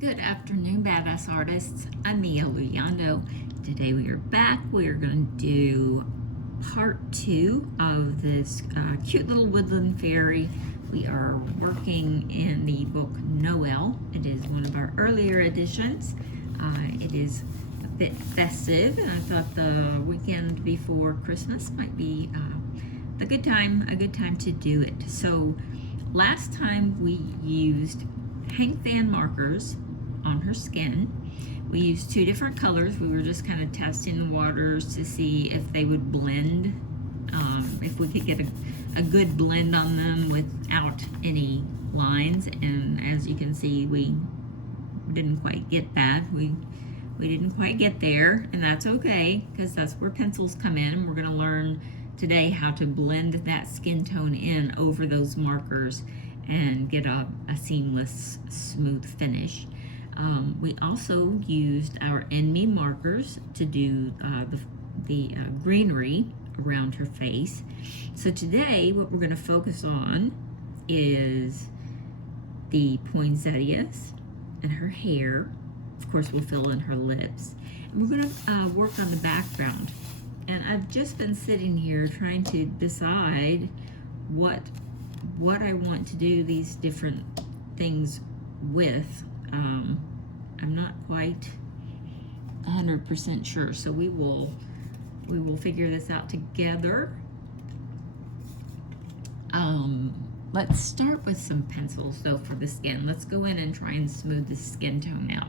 Good afternoon, Badass Artists. I'm Mia Luyando. Today we are back. We are going to do part 2 of this cute little woodland fairy. We are working in the book Noel. It is one of our earlier editions. It is a bit festive, and I thought the weekend before Christmas might be a good time to do it. So last time we used Hangfan Markers on her skin. We used 2 different colors. We were just kind of testing the waters to see if they would blend, if we could get a good blend on them without any lines. And as you can see, we didn't quite get that. We didn't quite get there, and that's okay, because that's where pencils come in. And we're going to learn today how to blend that skin tone in over those markers and get a seamless, smooth finish. We also used our enemy markers to do the greenery around her face. So today what we're going to focus on is the poinsettias and her hair. Of course, we'll fill in her lips. And we're going to work on the background. And I've just been sitting here trying to decide what I want to do these different things with. I'm not quite 100% sure, so we will figure this out together. Let's start with some pencils though for the skin. Let's go in and try and smooth the skin tone out.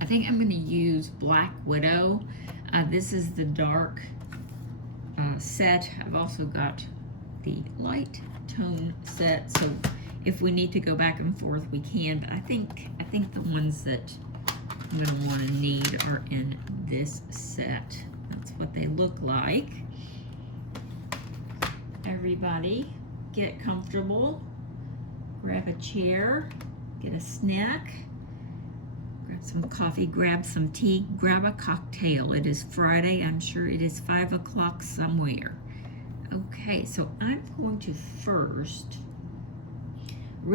I think I'm going to use Black Widow. This is the dark set. I've also got the light tone set, so if we need to go back and forth we can, but I think the ones that I'm going to want to need are in this set. That's what they look like. Everybody get comfortable, grab a chair, get a snack, grab some coffee, grab some tea, grab a cocktail. It is Friday. I'm sure it is 5 o'clock somewhere. Okay, so I'm going to first I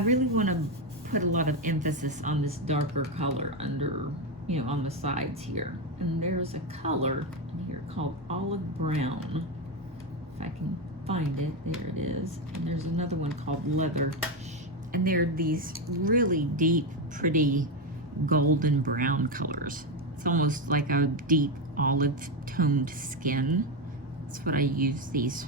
really want to put a lot of emphasis on this darker color under, on the sides here. And there's a color in here called olive brown. If I can find it, there it is. And there's another one called leather. And they're these really deep, pretty golden brown colors. It's almost like a deep olive toned skin. That's what I use these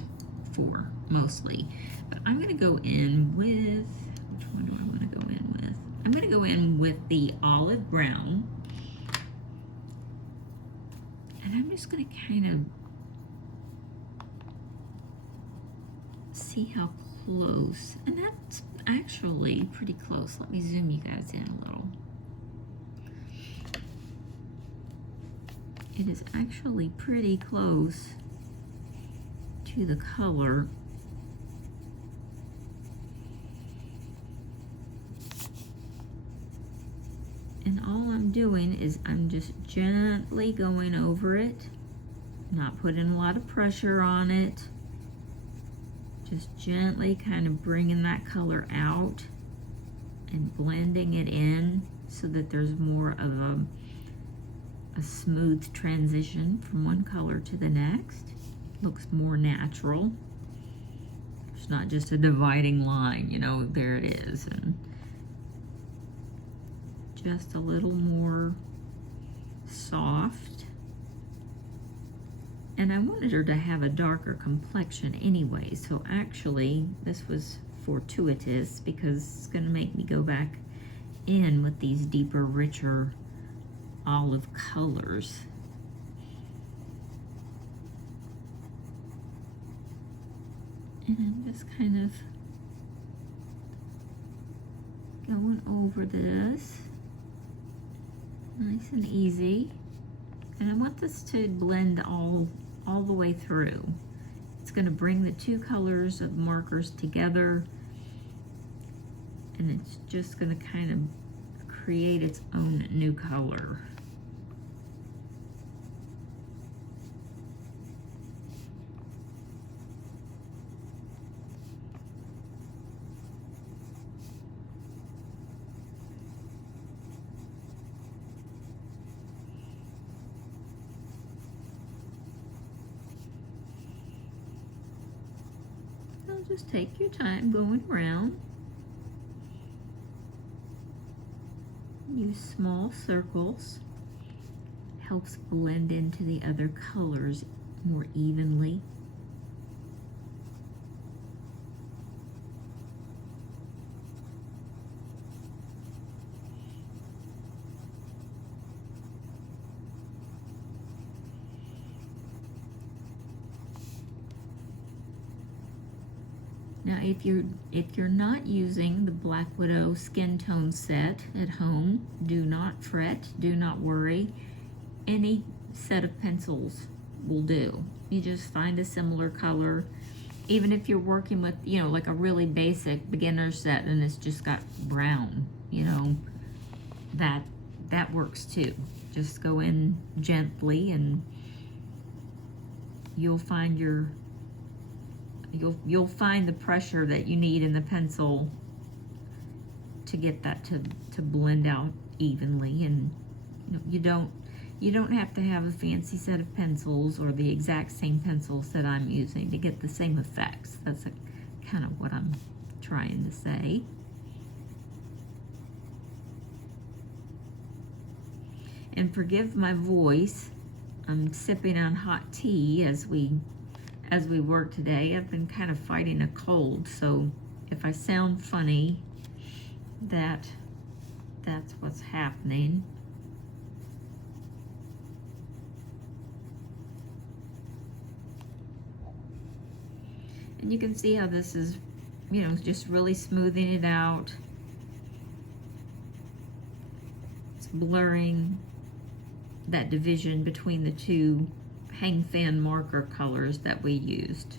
for mostly. But I'm going to go in with, which one do I want to go in with? I'm going to go in with the olive brown. And I'm just going to kind of see how close. And that's actually pretty close. Let me zoom you guys in a little. It is actually pretty close to the color. And all I'm doing is I'm just gently going over it, not putting a lot of pressure on it, just gently kind of bringing that color out and blending it in so that there's more of a smooth transition from one color to the next. Looks more natural. It's not just a dividing line, there it is. And just a little more soft. And I wanted her to have a darker complexion anyway, so actually this was fortuitous because it's going to make me go back in with these deeper, richer olive colors. And I'm just kind of going over this nice and easy. And I want this to blend all the way through. It's going to bring the 2 colors of markers together, and it's just going to kind of create its own new color. just take your time going around. Use small circles. Helps blend into the other colors more evenly. Now, if you're not using the Black Widow skin tone set at home, do not fret, do not worry. Any set of pencils will do. You just find a similar color. Even if you're working with, you know, like a really basic beginner set and it's just got brown, you know, that works too. Just go in gently and you'll find you'll find the pressure that you need in the pencil to get that to blend out evenly. And you know, you don't have to have a fancy set of pencils or the exact same pencils that I'm using to get the same effects. That's kind of what I'm trying to say. And forgive my voice. I'm sipping on hot tea as we work today. I've been kind of fighting a cold, so if I sound funny, that's what's happening. And you can see how this is, you know, just really smoothing it out. It's blurring that division between the two Hangfan marker colors that we used.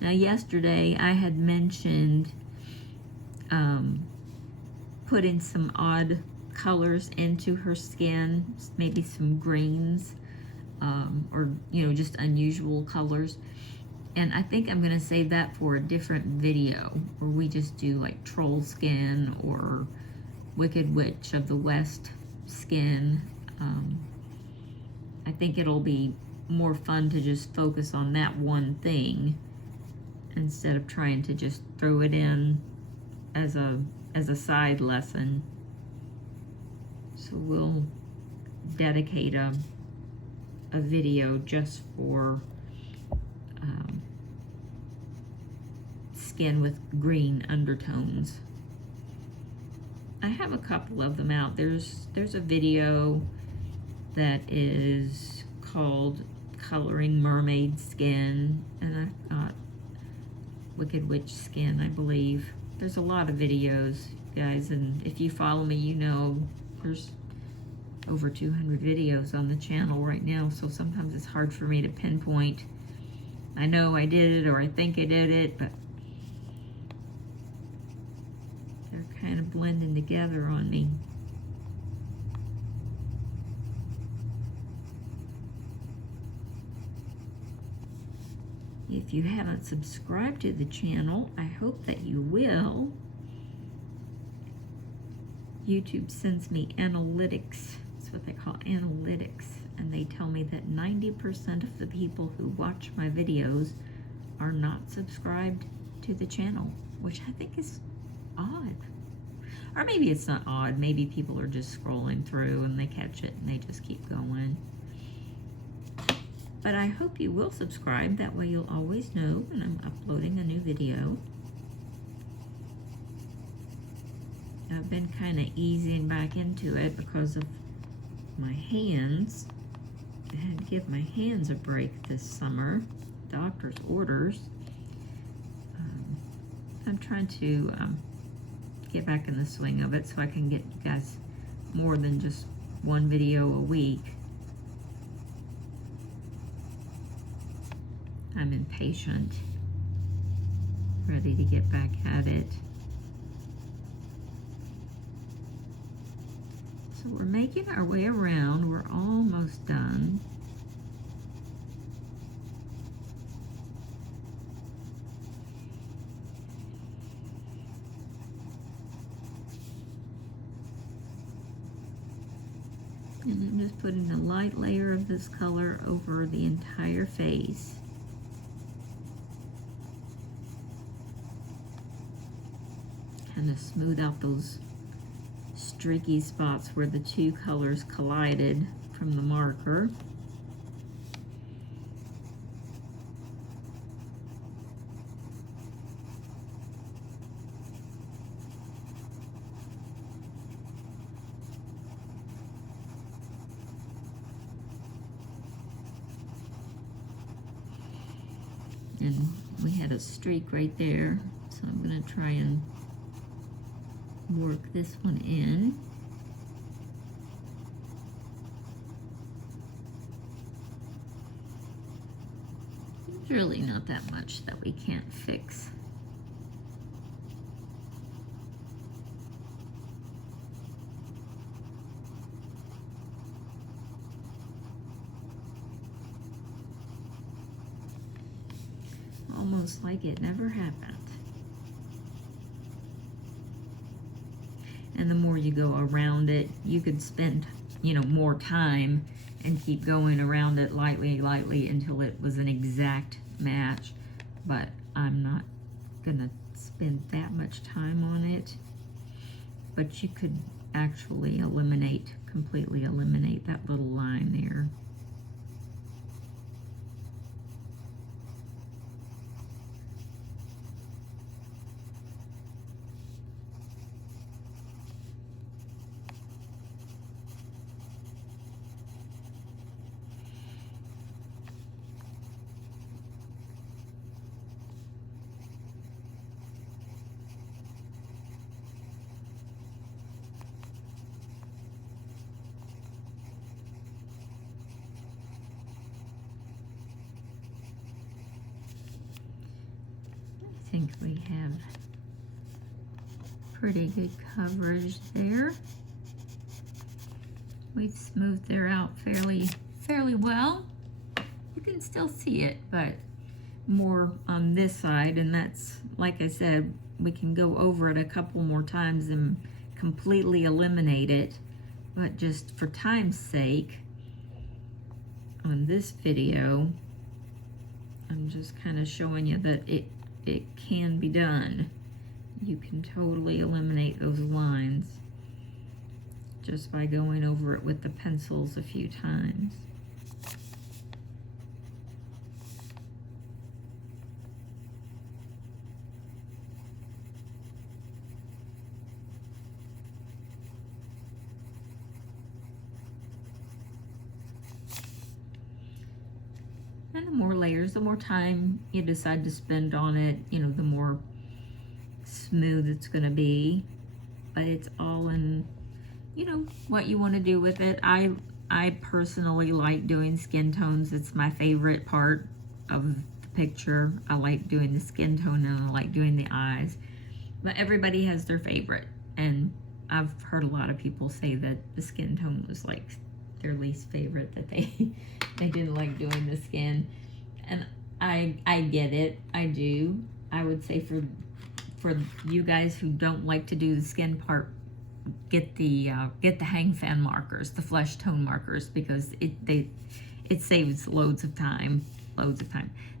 Now yesterday I had mentioned putting some odd colors into her skin, maybe some greens, or you know, just unusual colors. And I think I'm gonna save that for a different video where we just do like troll skin or Wicked Witch of the West skin. I think it'll be more fun to just focus on that one thing instead of trying to just throw it in as a side lesson. So we'll dedicate a video just for skin with green undertones. I have a couple of them out. There's a video that is called Coloring Mermaid Skin, and I've got Wicked Witch Skin, I believe. There's a lot of videos, guys, and if you follow me, you know there's over 200 videos on the channel right now, so sometimes it's hard for me to pinpoint. I know I did it or I think I did it, but they're kind of blending together on me. If you haven't subscribed to the channel, I hope that you will. YouTube sends me analytics. That's what they call analytics. And they tell me that 90% of the people who watch my videos are not subscribed to the channel, which I think is odd. Or maybe it's not odd. Maybe people are just scrolling through and they catch it and they just keep going. But I hope you will subscribe. That way you'll always know when I'm uploading a new video. I've been kind of easing back into it because of my hands. I had to give my hands a break this summer. Doctor's orders. I'm trying to get back in the swing of it so I can get you guys more than just one video a week. I'm impatient, ready to get back at it. So we're making our way around. We're almost done. And I'm just putting a light layer of this color over the entire face. Kind of smooth out those streaky spots where the two colors collided from the marker. And we had a streak right there, so I'm going to try and work this one in. There's really not that much that we can't fix. Almost like it never happened. And the more you go around it, you could spend, more time and keep going around it lightly until it was an exact match. But I'm not gonna spend that much time on it. But you could actually completely eliminate that little line there. I think we have pretty good coverage there. We've smoothed there out fairly well. You can still see it, but more on this side, and that's, like I said, we can go over it a couple more times and completely eliminate it. But just for time's sake, on this video, I'm just kind of showing you that it can be done. You can totally eliminate those lines just by going over it with the pencils a few times. And the more layers, the more time you decide to spend on it, the more smooth it's going to be. But it's all in, what you want to do with it. I personally like doing skin tones. It's my favorite part of the picture. I like doing the skin tone and I like doing the eyes. But everybody has their favorite. And I've heard a lot of people say that the skin tone was like their least favorite, that they didn't like doing the skin, and I get it. I do. I would say for you guys who don't like to do the skin part, get the Hangfan markers, the flesh tone markers, because it saves loads of time.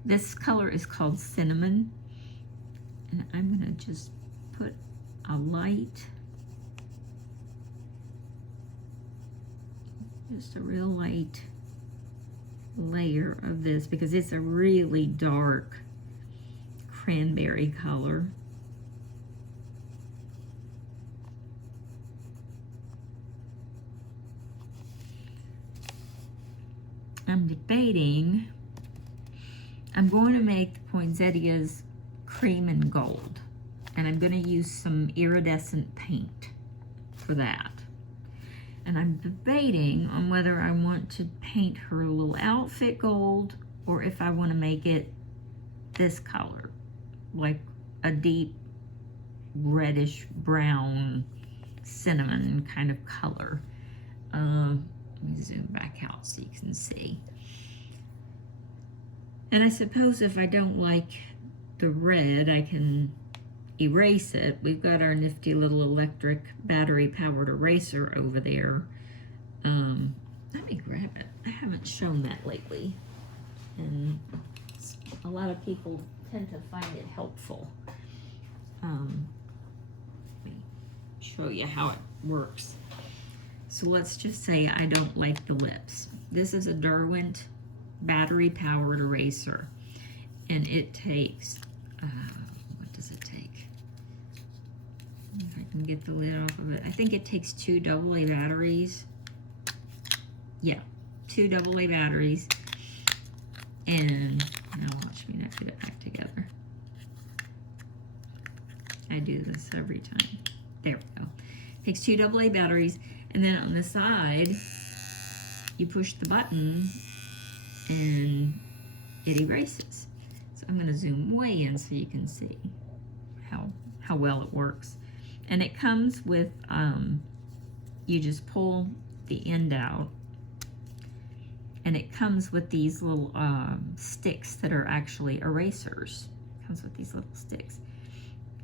This color is called cinnamon, and I'm gonna just put a light, just a real light layer of this, because it's a really dark cranberry color. I'm debating, I'm going to make the poinsettias cream and gold, and I'm going to use some iridescent paint for that. And I'm debating on whether I want to paint her little outfit gold or if I want to make it this color, like a deep reddish brown cinnamon kind of color. Let me zoom back out so you can see. And I suppose if I don't like the red, I can erase it. We've got our nifty little electric battery powered eraser over there. Let me grab it. I haven't shown that lately, and a lot of people tend to find it helpful. Let me show you how it works. So let's just say I don't like the lips. This is a Derwent battery-powered eraser, and it takes, what does it take? If I can get the lid off of it. I think it takes 2 AA batteries. Yeah, 2 AA batteries. And now watch me not get it back together. I do this every time. There we go. Takes 2 AA batteries, and then on the side, you push the button and it erases. So I'm gonna zoom way in so you can see how well it works. And it comes with, you just pull the end out, and it comes with these little sticks that are actually erasers. It comes with these little sticks.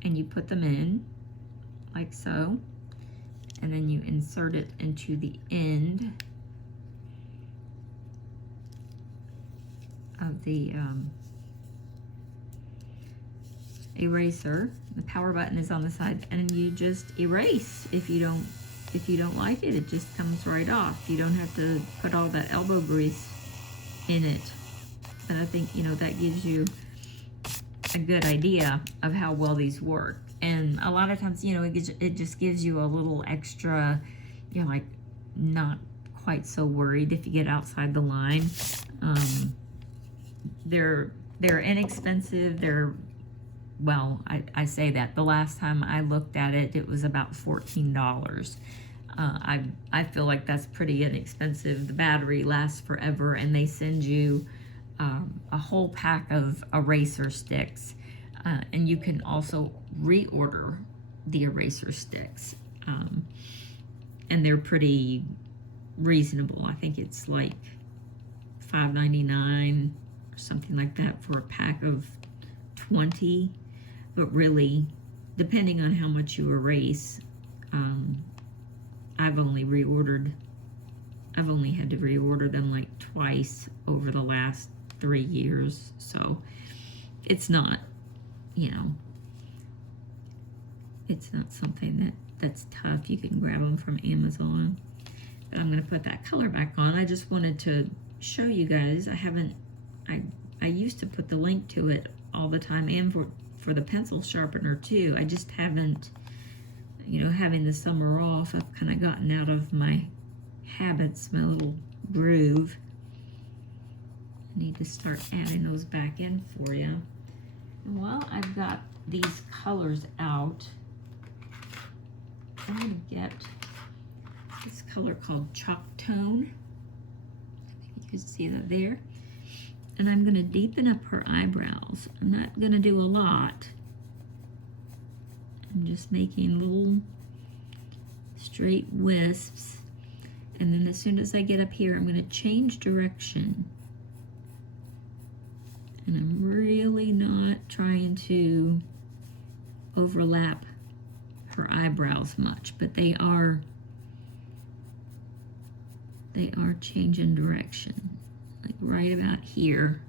And you put them in, like so, and then you insert it into the end of the eraser. The power button is on the side, and you just erase. If you don't like it, it just comes right off. You don't have to put all that elbow grease in it. And I think, you know, that gives you a good idea of how well these work. And a lot of times, you know, it just gives you a little extra, you're like not quite so worried if you get outside the line. They're inexpensive. Well, I say that. The last time I looked at it, it was about $14. I feel like that's pretty inexpensive. The battery lasts forever, and they send you a whole pack of eraser sticks, and you can also reorder the eraser sticks, and they're pretty reasonable. I think it's like $5.99 or something like that for a pack of 20, but really, depending on how much you erase, I've only had to reorder them like twice over the last 3 years, so it's not, you know, it's not something that's tough. You can grab them from Amazon. But I'm going to put that color back on. I just wanted to show you guys. I used to put the link to it all the time, and for the pencil sharpener too. I just haven't, you know, having the summer off, I've kind of gotten out of my habits, my little groove. I need to start adding those back in for you. And while I've got these colors out, I'm going to get this color called Chalk Tone. You can see that there. And I'm going to deepen up her eyebrows. I'm not going to do a lot. I'm just making little straight wisps. And then as soon as I get up here, I'm going to change direction. And I'm really not trying to overlap her eyebrows much, but they are changing direction, like right about here.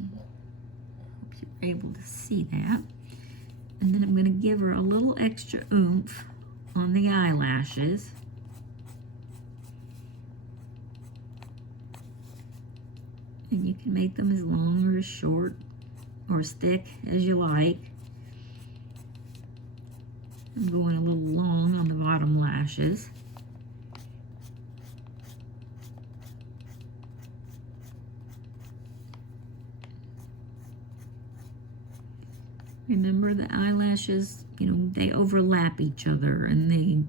Hope you're able to see that. And then I'm going to give her a little extra oomph on the eyelashes. And you can make them as long or as short or as thick as you like. I'm going a little long on the bottom lashes. Remember, the eyelashes, you know, they overlap each other, and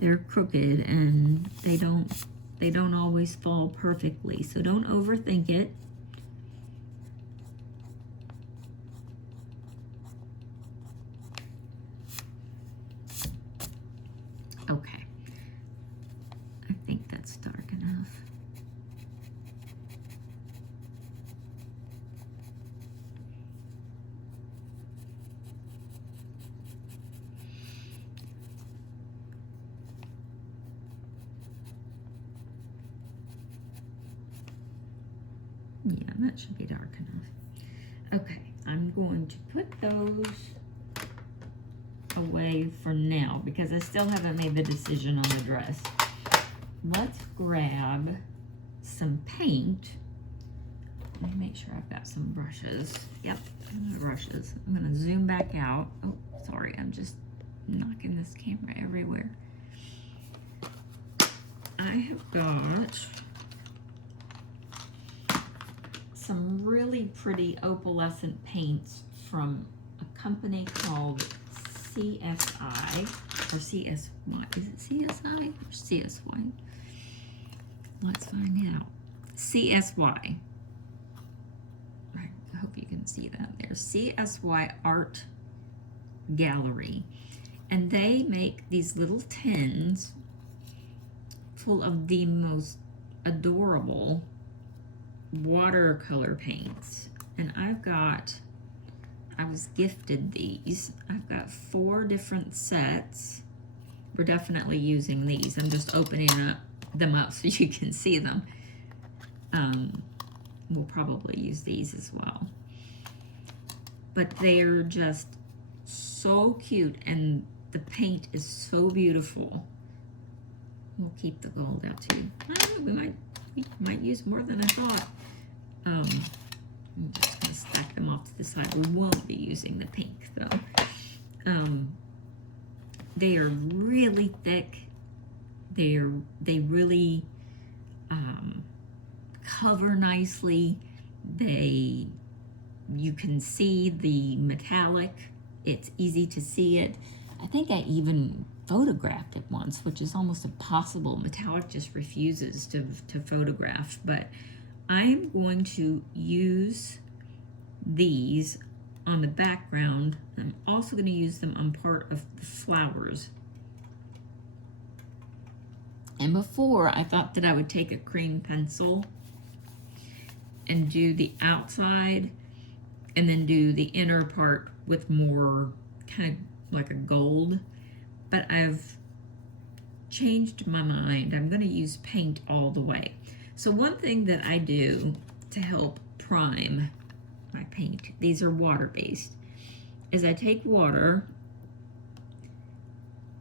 they're crooked, and they don't always fall perfectly. So don't overthink it. Okay. I think that's dark enough. Yeah, that should be dark enough. Okay, I'm going to put those away for now because I still haven't made the decision on the dress. Let's grab some paint. Let me make sure I've got some brushes. Yep, brushes. I'm gonna zoom back out. Oh, sorry, I'm just knocking this camera everywhere. I have got some really pretty opalescent paints from a company called CSI, or CSY. Is it CSI or CSY? Let's find out. CSY. I hope you can see that there. CSY Art Gallery. And they make these little tins full of the most adorable watercolor paints. And I was gifted these. I've got 4 different sets. We're definitely using these. I'm just opening them up so you can see them. We'll probably use these as well. But they're just so cute and the paint is so beautiful. We'll keep the gold out too. I don't know, we might use more than I thought. I'm just gonna stack them off to the side. We won't be using the pink though. They are really thick. They really cover nicely. You can see the metallic. It's easy to see it. I think I even photographed it once, which is almost impossible. Metallic just refuses to photograph, but I'm going to use these on the background. I'm also going to use them on part of the flowers. And before, I thought that I would take a cream pencil and do the outside and then do the inner part with more kind of like a gold. But I've changed my mind. I'm going to use paint all the way. So one thing that I do to help prime my paint, these are water-based, is I take water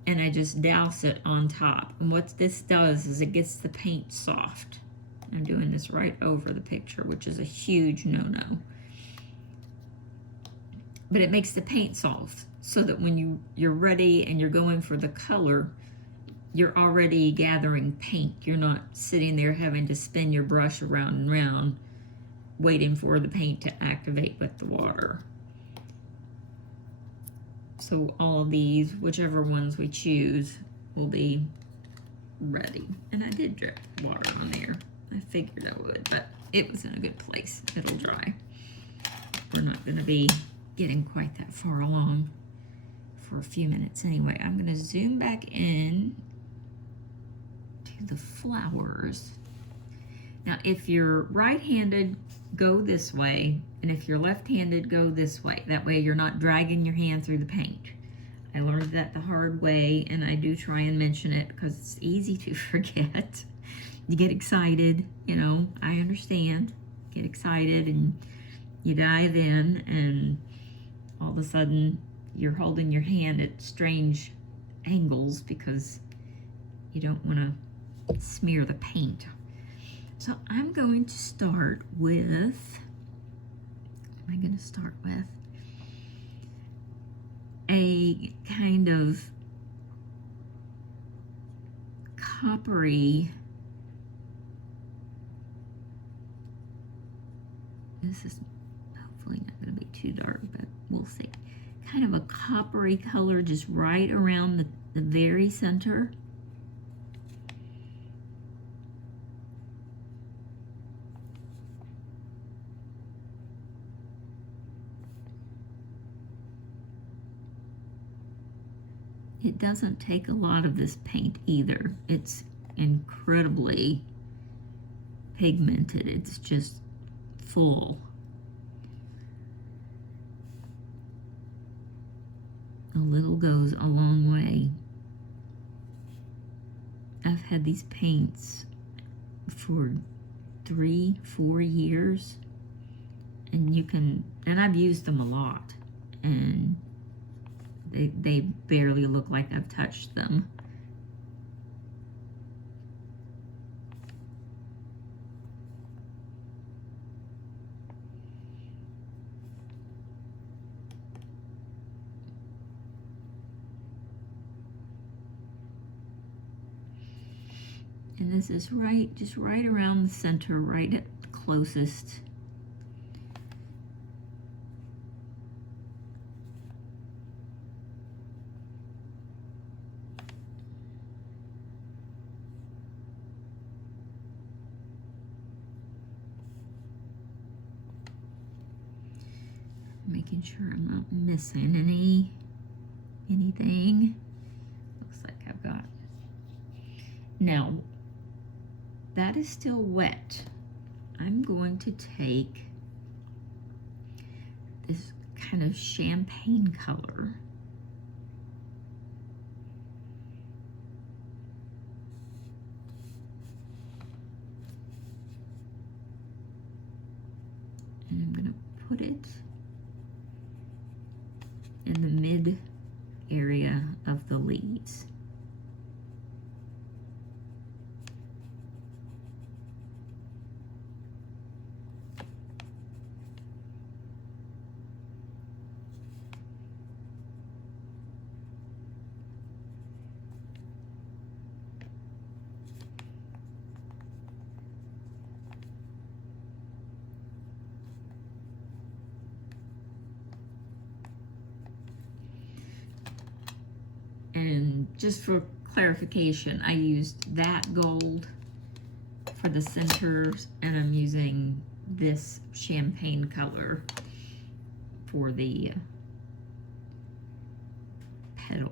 and I just douse it on top. And what this does is it gets the paint soft. I'm doing this right over the picture, which is a huge no-no. But it makes the paint soft so that when you're ready and you're going for the color, you're already gathering paint. You're not sitting there having to spin your brush around and round waiting for the paint to activate with the water. So all of these, whichever ones we choose, will be ready. And I did drip water on there. I figured I would, but it was in a good place. It'll dry. We're not going to be getting quite that far along for a few minutes anyway. I'm going to zoom back in to the flowers. Now, if you're right-handed, go this way, and if you're left-handed, go this way. That way you're not dragging your hand through the paint. I learned that the hard way, and I do try and mention it because it's easy to forget. You get excited, you know, I understand. Get excited and you dive in, and all of a sudden you're holding your hand at strange angles because you don't want to smear the paint. So I'm going to start with, what am I going to start with? A kind of coppery, this is hopefully not going to be too dark, but we'll see. Kind of a coppery color just right around the very center. It doesn't take a lot of this paint either. It's incredibly pigmented. It's just full. A little goes a long way. I've had these paints for 3-4 years, and you can, and I've used them a lot, and they barely look like I've touched them. And this is right, just right around the center, right at closest. Making sure I'm not missing anything. Looks like I've got. Now, that is still wet. I'm going to take this kind of champagne color. And I'm going to put it in the mid area of the leaves. And just for clarification, I used that gold for the centers, and I'm using this champagne color for the petal.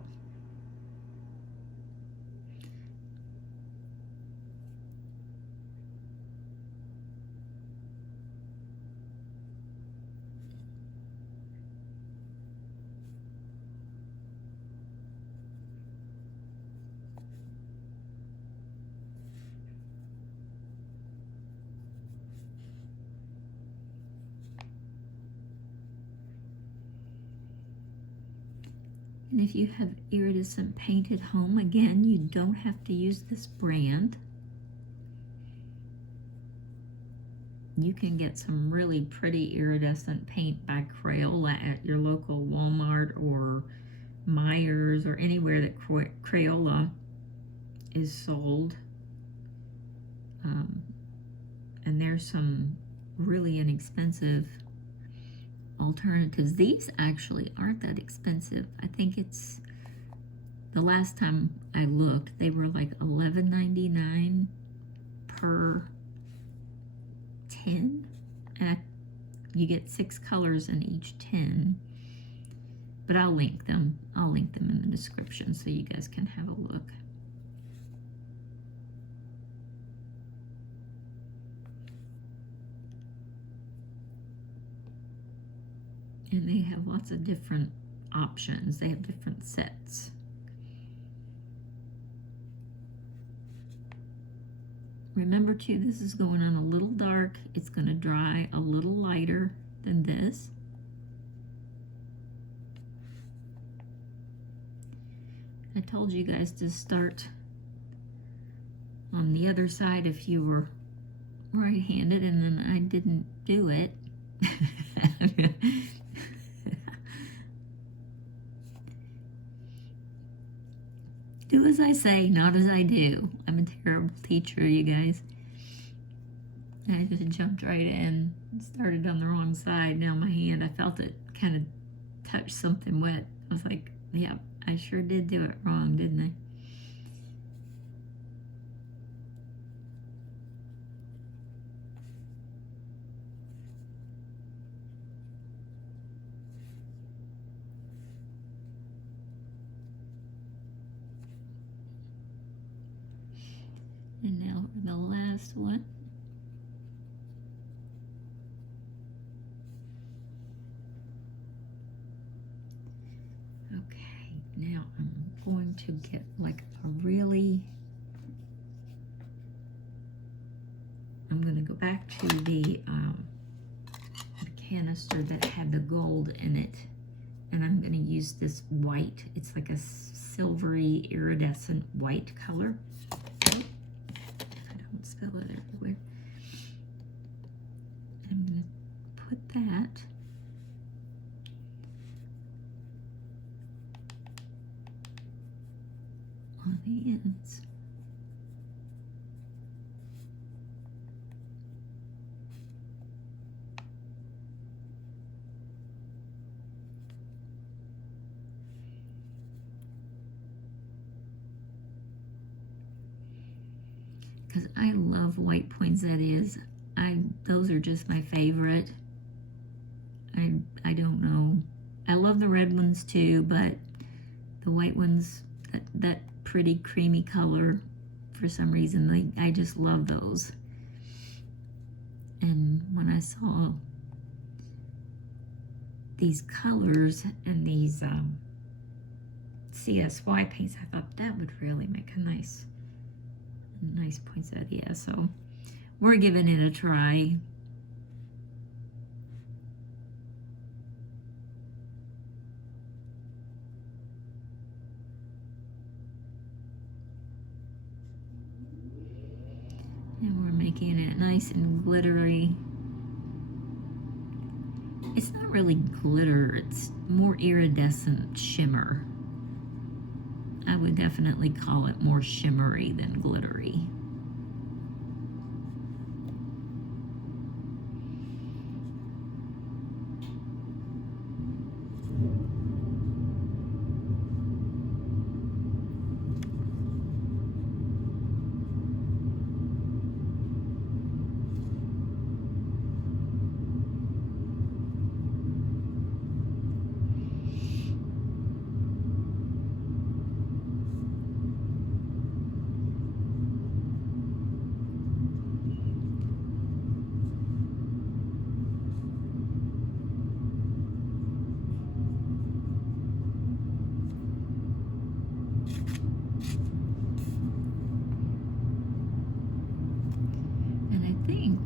And if you have iridescent paint at home, again, you don't have to use this brand. You can get some really pretty iridescent paint by Crayola at your local Walmart or Myers or anywhere that Crayola is sold. And there's some really inexpensive alternatives. These actually aren't that expensive. I think it's, the last time I looked, they were like $11.99 per tin, and you get 6 colors in each tin. But I'll link them in the description so you guys can have a look. And they have lots of different options. They have different sets. Remember too, this is going on a little dark. It's going to dry a little lighter than this. I told you guys to start on the other side if you were right-handed, and then I didn't do it. Do as I say, not as I do. I'm a terrible teacher, you guys. I just jumped right in and started on the wrong side. Now my hand, I felt it kind of touch something wet. I was like, yeah, I sure did do it wrong, didn't I? And now for the last one. Okay, now I'm going to get like a really, I'm going to go back to the canister that had the gold in it, and I'm going to use this white. It's like a silvery iridescent white color. I don't spill it everywhere. I'm going to put that on the ends. Because I love white poinsettias. Those are just my favorite. I don't know. I love the red ones too, but the white ones, that pretty creamy color, for some reason, I just love those. And when I saw these colors and these CSY paints, I thought that would really make a nice poinsettia. So we're giving it a try. And we're making it nice and glittery. It's not really glitter, it's more iridescent shimmer. I would definitely call it more shimmery than glittery.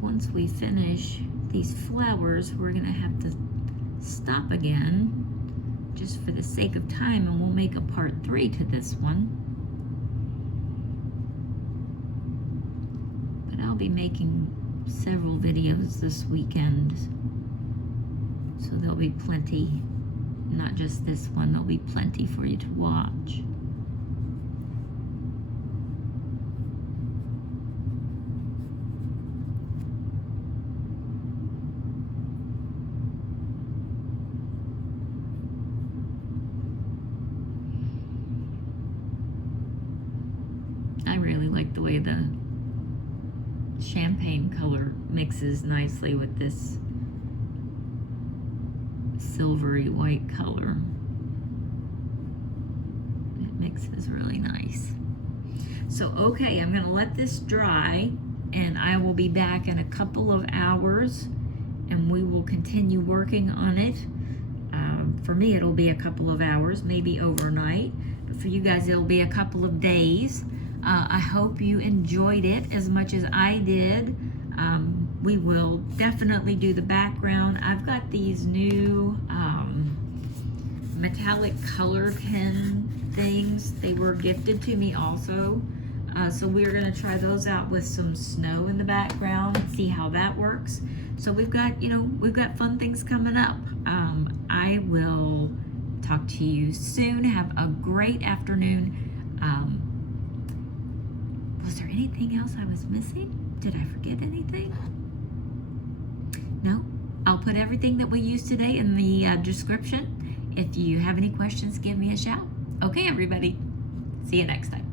Once we finish these flowers, we're gonna have to stop again just for the sake of time, and we'll make a part 3 to this one. But I'll be making several videos this weekend, so there'll be plenty, not just this one, there'll be plenty for you to watch. I really like the way the champagne color mixes nicely with this silvery white color. It mixes really nice. So, okay, I'm gonna let this dry, and I will be back in a couple of hours, and we will continue working on it. For me, it'll be a couple of hours, maybe overnight, but for you guys, it'll be a couple of days. I hope you enjoyed it as much as I did. We will definitely do the background. I've got these new metallic color pen things. They were gifted to me also. So we're gonna try those out with some snow in the background, see how that works. So we've got, we've got fun things coming up. I will talk to you soon. Have a great afternoon. Was there anything else I was missing? Did I forget anything? No? I'll put everything that we used today in the description. If you have any questions, give me a shout. Okay, everybody. See you next time.